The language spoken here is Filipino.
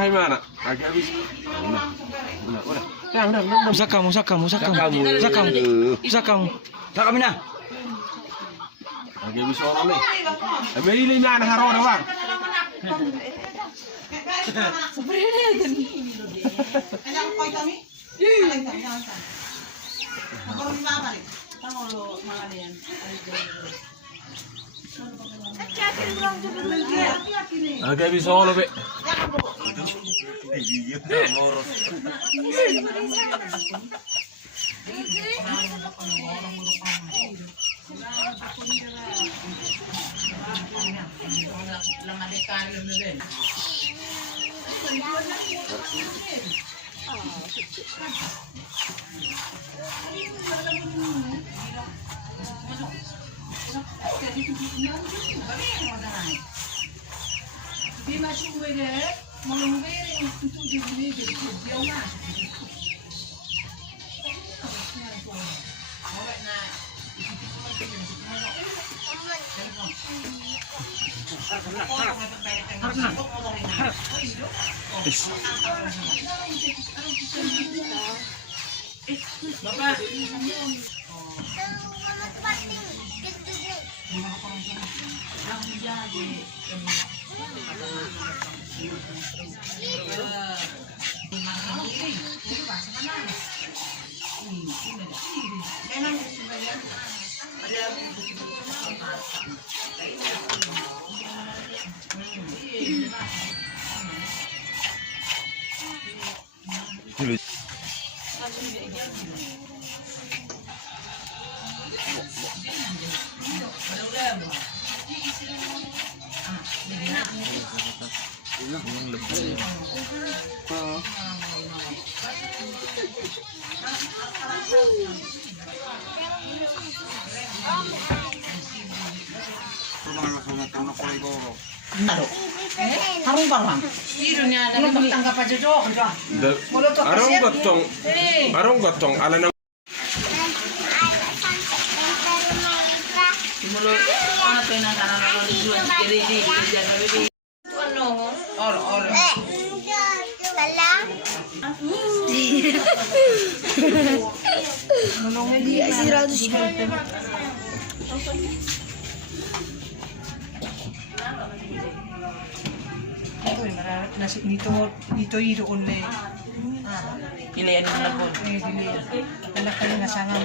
bahay mana. Agak habis. Udah. Usakamu. Sakam na. Agak habis orang ni. Ambil ni mana haro dah bang. Agak habis orang be. Harung barang. Irunya ada tangga pajak. Arong gotong ala nang Nasi nito iroon na Pilihan mo na po. Anak ka nga sangang